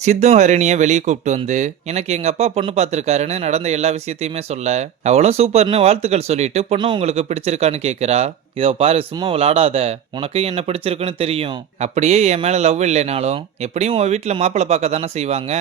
சித்தும் ஹரிணிய வெளியே கூப்பிட்டு வந்து எனக்கு எங்க அப்பா பொண்ணு பார்த்துருக்காருன்னு நடந்த எல்லா விஷயத்தையுமே சொல்ல, அவளும் சூப்பர்னு வாழ்த்துக்கள் சொல்லிட்டு பொண்ணு உங்களுக்கு பிடிச்சிருக்கான்னு கேக்குறா. இதோ பாரு, சும்மா விளாடாத. உனக்கு என்ன பிடிச்சிருக்குன்னு தெரியும். அப்படியே என் மேல லவ் இல்லைனாலும் எப்படியும் உன் வீட்டுல மாப்பிள்ளை பார்க்க தானே செய்வாங்க.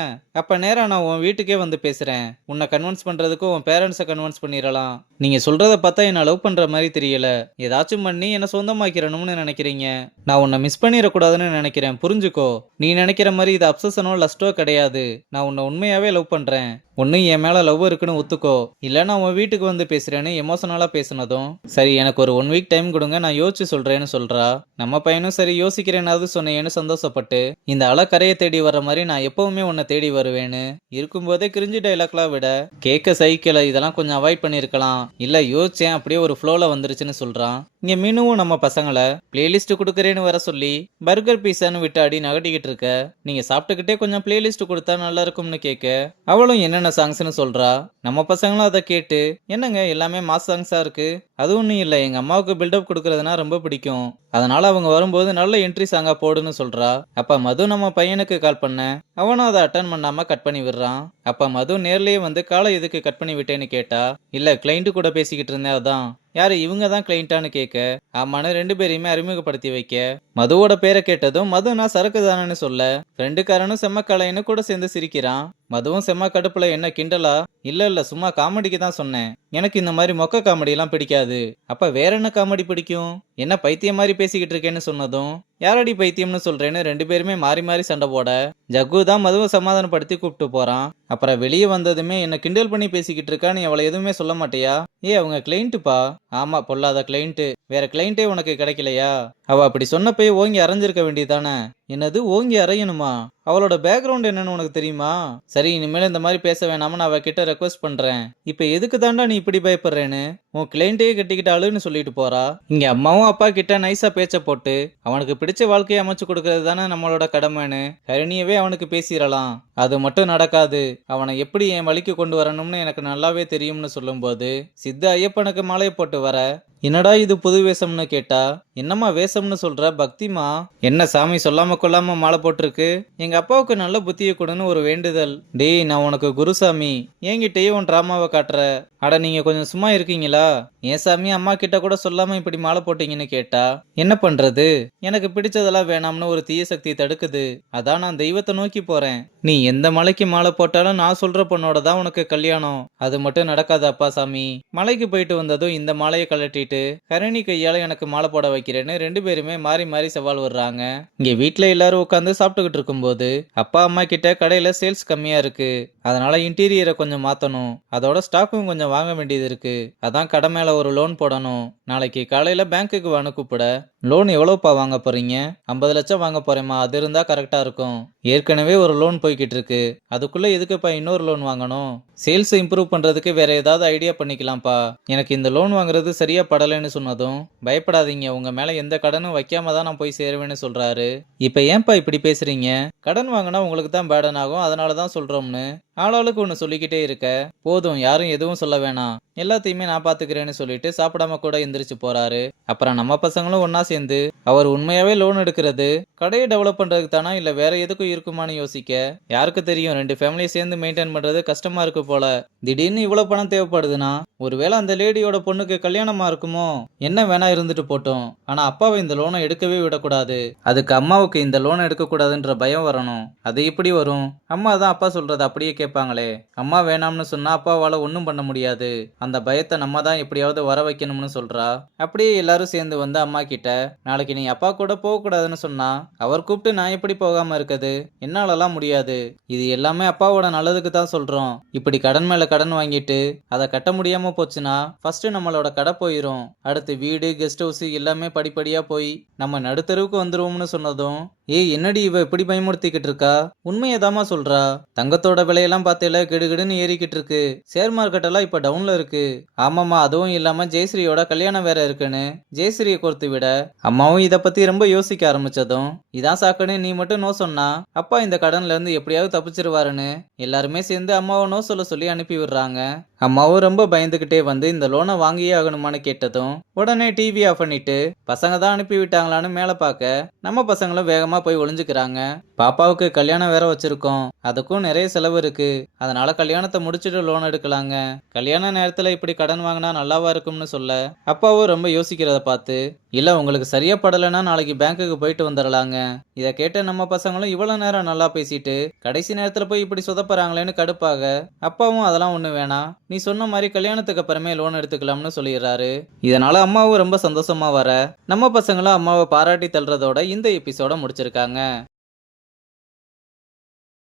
அப்ப நேரா நான் உன் வீட்டுக்கே வந்து பேசுறேன். உன்னை கன்வின்ஸ் பண்றதுக்கு உன் பேரண்ட்ஸை கன்வின்ஸ் பண்ணிடலாம். நீங்க சொல்றத பார்த்தா என்ன லவ் பண்ற மாதிரி தெரியல. ஏதாச்சும் பண்ணி என்ன சொந்தமாக்கிறணும்னு நினைக்கிறீங்க. நான் உன்னை மிஸ் பண்ணிடக்கூடாதுன்னு நினைக்கிறேன், புரிஞ்சுக்கோ. நீ நினைக்கிற மாதிரி இது அப்சஷனோ லஸ்டோ கிடையாது. நான் உன்னை உண்மையாவே லவ் பண்றேன். ஒன்னு என் மேல லவ் இருக்குன்னு ஒத்துக்கோ, இல்ல நான் உன் வீட்டுக்கு வந்து பேசுறேன்னு எமோஷனலா பேசினதும், சரி எனக்கு ஒரு 1 வீக் டைம் கொடுங்க, நான் யோசிச்சு சொல்றேன்னு சொல்றா. நம்ம பையனும் சரி யோசிக்கிறேனாவது சொன்னேன்னு சந்தோஷப்பட்டு, இந்த அலை கரையை தேடி வர்ற மாதிரி நான் எப்பவுமே உன்னை தேடி வருவேன்னு இருக்கும்போதே கிரிஞ்சு டைலாக்லாம் விட கேட்க சைக்கிள இதெல்லாம் கொஞ்சம் அவாய்ட் பண்ணிருக்கலாம். இல்ல யோசிச்சேன், அப்படியே ஒரு ஃப்ளோல வந்துருச்சுன்னு சொல்றான். இங்க மீனுவும் நம்ம பசங்களை பிளேலிஸ்ட் கொடுக்குறேன்னு வர சொல்லி பர்கர் பீஸான்னு விட்டு அடி நகட்டிக்கிட்டு இருக்க. நீங்க சாப்பிட்டுக்கிட்டே கொஞ்சம் பிளேலிஸ்ட் கொடுத்தா நல்லா இருக்கும்னு கேட்க, அவளும் என்னென்ன சாங்ஸ்னு சொல்றா. நம்ம பசங்களும் அதை கேட்டு, என்னங்க எல்லாமே மாஸ் சாங்ஸா இருக்கு. அது ஒன்றும் இல்லை, எங்க அம்மாவுக்கு பில்டப் கொடுக்கறதுனா ரொம்ப பிடிக்கும். அதனால அவங்க வரும்போது நல்ல என்ட்ரி சாங்கா போடுன்னு சொல்றா. அப்ப மது நம்ம பையனுக்கு கால் பண்ண, அவனும் அதை அட்டன் பண்ணாம கட் பண்ணி விடுறான். அப்ப மது நேர்லயே வந்து காலை எதுக்கு கட் பண்ணி விட்டேன்னு கேட்டா, இல்ல கிளைண்ட் கூட பேசிக்கிட்டு இருந்தேன் அதான். யாரு இவங்க தான் கிளைண்டான்னு கேட்க, ஆமான்னு 2 பேரையுமே அறிமுகப்படுத்தி வைக்க, மதுவோட பேரை கேட்டதும் மது நான் சரக்கு தானேன்னு சொல்ல, ஃப்ரெண்டுக்காரனும் செம்ம கலைன்னு கூட சேர்ந்து சிரிக்கிறான். மதுவும் செம்ம கடுப்புல, என்ன கிண்டலா? இல்ல சும்மா காமெடிக்கு தான் சொன்னேன். எனக்கு இந்த மாதிரி மொக்க காமெடி எல்லாம் பிடிக்காது. அப்ப வேற என்ன காமெடி பிடிக்கும்? என்ன பைத்தியம் மாதிரி பேசிக்கிட்டு இருக்கேன்னு சொன்னதும், யாரடி பைத்தியம்னு சொல்றேன்னு 2 பேருமே மாறி மாறி சண்டை போட, ஜக்கு தான் மதுவை சமாதானப்படுத்தி கூப்பிட்டு போறான். அப்புறம் வெளியே வந்ததுமே என்ன கிண்டல் பண்ணி பேசிக்கிட்டு இருக்கா, நீ அவளை எதுவுமே சொல்ல மாட்டியா? அவங்க கிளைண்ட்டுப்பா. ஆமா, பொல்லாத கிளைண்ட். வேற கிளைண்டே உனக்கு கிடைக்கலையா? அவ அப்படி சொன்னப்பே ஓங்கி அரைஞ்சிருக்க வேண்டியதானே. என்னது ஓங்கி அரையணுமா? அவளோட பேக்ரவுண்ட் என்னன்னு உனக்கு தெரியுமா? சரி, இனிமேல் இந்த மாதிரி பேச வேணாம நான் அவகிட்ட ரெக்வஸ்ட் பண்றேன். இப்ப எதுக்கு தாண்டா நீ இப்படி பயப்படுறேன்னு உன் கிளைண்டையே கட்டிக்கிட்டாளுன்னு சொல்லிட்டு போறா. இங்க அம்மாவும் அப்பா கிட்ட நைஸா பேச்ச போட்டு அவனுக்கு பிடிச்ச வாழ்க்கையை அமைச்சு கொடுக்கறது தானே நம்மளோட கடமைன்னு ஹரிணியவே அவனுக்கு பேசிடலாம். அது மட்டும் நடக்காது. அவனை எப்படி என் வழிக்கு கொண்டு வரணும்னு எனக்கு நல்லாவே தெரியும்னு சொல்லும்போது, சித்து ஐயப்பனுக்கு மாலை போட்டு வர, என்னடா இது புது வேஷம்னு கேட்டா, என்னம்மா வேஷம்னு சொல்ற, பக்திமா. என்ன சாமி சொல்லாம கொள்ளாம மாலை போட்டிருக்கு. எங்க அப்பாவுக்கு நல்ல புத்தியை கொடுன்னு ஒரு வேண்டுதல். டேய், நான் உனக்கு குருசாமி, என்கிட்டயே உன் டிராமாவை காட்டுற. அட நீங்க கொஞ்சம் சும்மா இருக்கீங்களா? ஏன் சாமி அம்மா கிட்ட கூட சொல்லாம இப்படி மாலை போட்டீங்கன்னு கேட்டா, என்ன பண்றது, எனக்கு பிடிச்சதெல்லாம் வேணாம்னு ஒரு தீய சக்தி தடுக்குது. அதான் நான் தெய்வத்தை நோக்கி போறேன். நீ எந்த மலைக்கு மாலை போட்டாலும் நான் சொல்ற பொண்ணோட தான் உனக்கு கல்யாணம். அது மட்டும் நடக்காது அப்பா சாமி. மலைக்கு போயிட்டு வந்ததும் இந்த மாலையை கழட்டிட்டு ஹரிணி கையால எனக்கு மாலை போட வைக்கிறேன்னு 2 பேருமே மாறி மாறி சவால் விடுறாங்க. இங்க வீட்டுல எல்லாரும் உட்காந்து சாப்பிட்டுக்கிட்டு இருக்கும்போது, அப்பா அம்மா கிட்ட கடையில சேல்ஸ் கம்மியா இருக்கு, அதனால இன்டீரியரை கொஞ்சம் மாத்தணும், அதோட ஸ்டாக்கும் கொஞ்சம் வாங்க வேண்டியது இருக்கு, அதான் கடை மேல ஒரு லோன் போடணும். நாளைக்கு காலையில பேங்க்குக்கு வான்னு கூப்பிட, லோன் எவ்வளவுப்பா வாங்க போறீங்க? 50 லட்சம் வாங்க போறேம்மா, அது இருந்தா கரெக்டா இருக்கும். ஏற்கனவே ஒரு லோன் போய்கிட்டு இருக்கு, அதுக்குள்ள எதுக்குப்பா இன்னொரு லோன் வாங்கணும்? சேல்ஸ் இம்ப்ரூவ் பண்றதுக்கு வேற ஏதாவது ஐடியா பண்ணிக்கலாம்ப்பா. எனக்கு இந்த லோன் வாங்குறது சரியா படலைன்னு சொன்னதும், பயப்படாதீங்க, உங்க மேல எந்த கடனும் வைக்காம தான் நான் போய் சேருவேன்னு சொல்றாரு. இப்ப ஏன்பா இப்படி பேசுறீங்க? கடன் வாங்கினா உங்களுக்கு தான் பேடன் ஆகும், அதனாலதான் சொல்றோம்னு ஆளாளுக்கு ஒன்று சொல்லிக்கிட்டே இருக்க, போதும் யாரும் எதுவும் சொல்ல வேணாம், எல்லாத்தையுமே நான் பாத்துக்கிறேன்னு சொல்லிட்டு சாப்பிடாம கூட எந்திரிச்சு போறாரு. அப்புறம் நம்ம பசங்களும் ஒன்னா சேர்ந்து, அவர் உண்மையாவே லோன் எடுக்கிறது கடையை டெவலப் பண்றதுக்கு தானா இல்ல வேற எதுக்கும் இருக்குமான்னு யோசிக்க, யாருக்கு தெரியும், 2 ஃபேமிலியை சேர்ந்து மெயின்டைன் பண்றது கஷ்டமா இருக்கு போல. திடீர்னு இவ்வளவு பணம் தேவைப்படுதுன்னா ஒருவேளை அந்த லேடியோட பொண்ணுக்கு கல்யாணமா இருக்குமோ? என்ன வேணா இருந்துட்டு போட்டோம், ஆனா அப்பாவை இந்த லோனை எடுக்கவே விடக்கூடாது. அதுக்கு அம்மாவுக்கு இந்த லோனை எடுக்க கூடாதுன்ற பயம் வரணும். அது எப்படி வரும்? அம்மா தான் அப்பா சொல்றது அப்படியே கேட்பாங்களே. அம்மா வேணாம்னு சொன்னா அப்பாவால ஒன்னும் பண்ண முடியாது. அந்த பயத்தை நம்ம தான் எப்படியாவது வர வைக்கணும்னு சொல்றா. அப்படியே எல்லாரும் சேர்ந்து வந்து அம்மா கிட்ட, நாளைக்கு நீ அப்பா கூட போக கூடாதுன்னு சொன்னா அவர் கூப்பிட்டு நான் எப்படி போகாம இருக்குது? என்னாலலாம் முடியாது. இது எல்லாமே அப்பாவோட நல்லதுக்கு தான் சொல்றோம். இப்படி கடன் மேல கடன் வாங்கிட்டு அதை கட்ட முடியாம போச்சுன்னா ஃபர்ஸ்ட் நம்மளோட கடை போயிரும். அடுத்து வீடு, கெஸ்ட் ஹவுஸ் எல்லாமே படிப்படியா போய் நம்ம நடுத்தருவுக்கு வந்துருவோம்னு சொன்னதும், என்னடி இவ இப்படி பயமுறுத்திக்கிட்டு இருக்கா? உண்மையதாமா சொல்றா. தங்கத்தோட விலையெல்லாம் பார்த்தேல கிடுகிடுன்னு ஏறிக்கிட்டு இருக்கு. ஷேர் மார்க்கெட் எல்லாம் இப்ப டவுன்ல இருக்கு. இருக்கு. ஆமாமா, அதுவும் இல்லாம ஜெயஸ்ரீயோட கல்யாணம் வேற இருக்குன்னு ஜெயஸ்ரீயை கோர்த்து விட அம்மாவும் இத பத்தி ரொம்ப யோசிக்க ஆரம்பிச்சதும், இதான் சாக்குன்னு நீ மட்டும் நோ சொன்னா அப்பா இந்த கடன்ல இருந்து எப்படியாவது தப்பிச்சிருவாருன்னு எல்லாருமே சேர்ந்து அம்மாவை நோ சொல்ல சொல்லி அனுப்பி விடுறாங்க. அம்மாவும் ரொம்ப பயந்துகிட்டே வந்து இந்த லோனை வாங்கியே ஆகணுமான்னு கேட்டதும் உடனே டிவி ஆஃப் பண்ணிட்டு பசங்க தான் அனுப்பி விட்டாங்களான்னு மேல பார்க்க நம்ம பசங்களும் வேகமா போய் ஒளிஞ்சுக்கிறாங்க. பாப்பாவுக்கு கல்யாணம் வேற வச்சிருக்கோம், அதுக்கும் நிறைய செலவு இருக்கு, அதனால கல்யாணத்தை முடிச்சுட்டு லோன் எடுக்கலாங்க. கல்யாண நேரத்துல இப்படி கடன் வாங்கினா நல்லாவா இருக்கும்னு சொல்ல அப்பாவும் ரொம்ப யோசிக்கிறத பார்த்து, இல்ல உங்களுக்கு சரியா படலைன்னா நாளைக்கு பேங்க்குக்கு போயிட்டு வந்துடலாங்க. இதை கேட்ட நம்ம பசங்களும் இவ்வளவு நேரம் நல்லா பேசிட்டு கடைசி நேரத்துல போய் இப்படி சொதப்புறாங்களேன்னு கடுப்பாக அப்பாவும் அதெல்லாம் ஒண்ணு வேணாம், நீ சொன்ன மாதிரி கல்யாணத்துக்கு அப்புறமே லோன் எடுத்துக்கலாம்னு சொல்லிடுறாரு. இதனால அம்மாவும் ரொம்ப சந்தோஷமா வர நம்ம பசங்களும் அம்மாவை பாராட்டி தள்ளுறதோட இந்த எபிசோட முடிச்சிருக்காங்க.